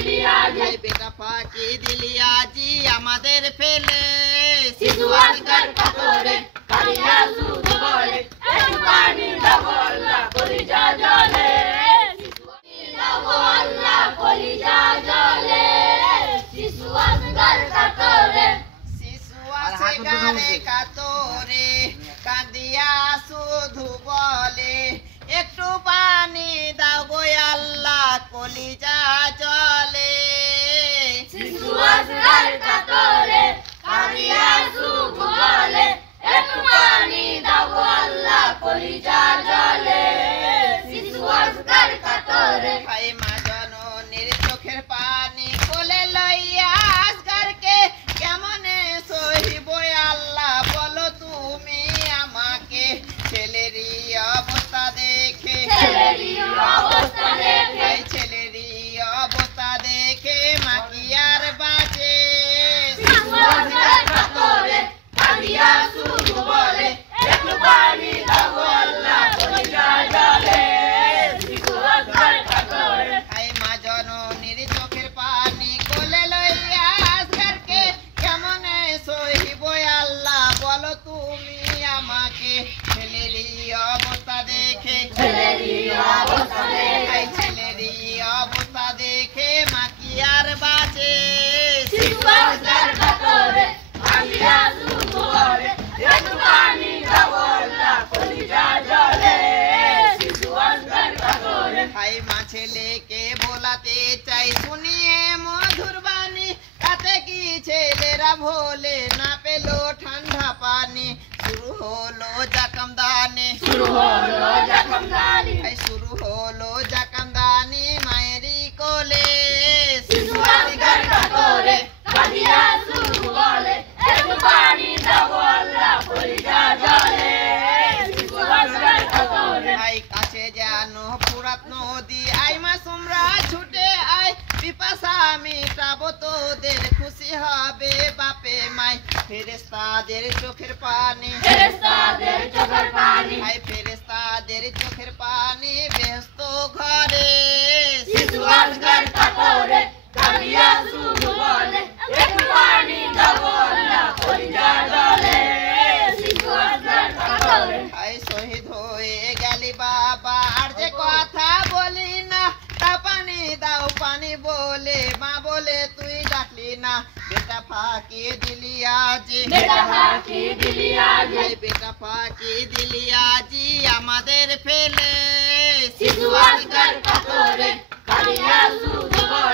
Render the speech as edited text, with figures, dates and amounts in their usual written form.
দিলি আজি বেটা ফাঁকি দিলি আজি আমাদের ফেলে শিশু আজকার কাতরে কালিয়া শুধু বলে একটু পানি দাও আল্লাহ কলিজা জলে দাও আল্লাহ কলিজা জলে শিশু আজকার কাতরে শিশু আছে গানে কাতরে কাঁদিয়া শুধু বলে একটু পানি দাও গো আল্লাহ কলিজা জলে শিশু আজকার কাতরে কালিয়া শুধু বলে একটু পানি দাও আল্লাহ কলিজা জলে শিশু আজকার কাতরে ভাই মা জননীর চোখের পানি কোলে লইয়া আজগারকে কেমনে সহিব আল্লাহ বলো তুমি আমাকে ছেলেরই অবস্থা দেখে ছেলেরই অবস্থা দেখে এই ছেলেরই অবস্থা দেখে মা কি আর বাঁচে শিশু আজকার কাতরে কালিয়া শুধু বলে একটু পানি দাও আল্লাহ কলিজা জলে শিশু আজকার কাতরে ভাই মা জননীর চোখের পানি কোলে লইয়া আজগারকে কেমনে সহিব আল্লাহ বলো তুমি আমাকে ছেলেরই অবস্থা দেখে ছেলেরই অবস্থা দেখে এই ছেলেরই অবস্থা দেখে মা কি আর বাঁচে শিশু আজকার কাতরে কালিয়া শুধু বলে একটু পানি দাও আল্লাহ কলিজা জলে শিশু আজকার কাতরে ভাই মা ছেলেকে বোলাতে চাই শুনিয়ে মধুর বাণী তাতে কি ছেলেরা ভোলে না পেলো ঠান্ডা পানি শুরু হলো জাকামদানি শুরু হলো জখমদানি এই শুরু হলো জাকামদানি মায়েরই কোলে শিশু আজকার কাতরে কালিয়া শুধু বলে একটু পানি দাও আল্লাহ কলিজা জলে শিশু আজকার কাতরে ভাই কাছে জানো পুরাত নদী আই মাসুমরা ছুটে আয় পিপাসা মিটাবো তোদের খুশি হবে বাপে মাই ফেরেশতাদের চোখের পানি ফেরেশতাদের চোখের পানি ভাই ফেরেশতাদের চোখের পানি ব্যস্ত ঘরে শিশু আজকার কাতরে কালিয়া শুধু বলে একটু পানি দাও আল্লাহ কলিজা জলে শিশু আজকার কাতরে ভাই শহীদ হয়ে গেলি বাবা আর যে কথা বলি না তা পানি দাও পানি বলে মা বলে তুই ডাকলি না বেটা ফাঁকি দিলি আজি বেটা ফাঁকি দিলি আজি ভাই বেটা ফাঁকি দিলি আজি আমাদের ফেলে শিশু আজকার কাতরে কালিয়া শুধু বলে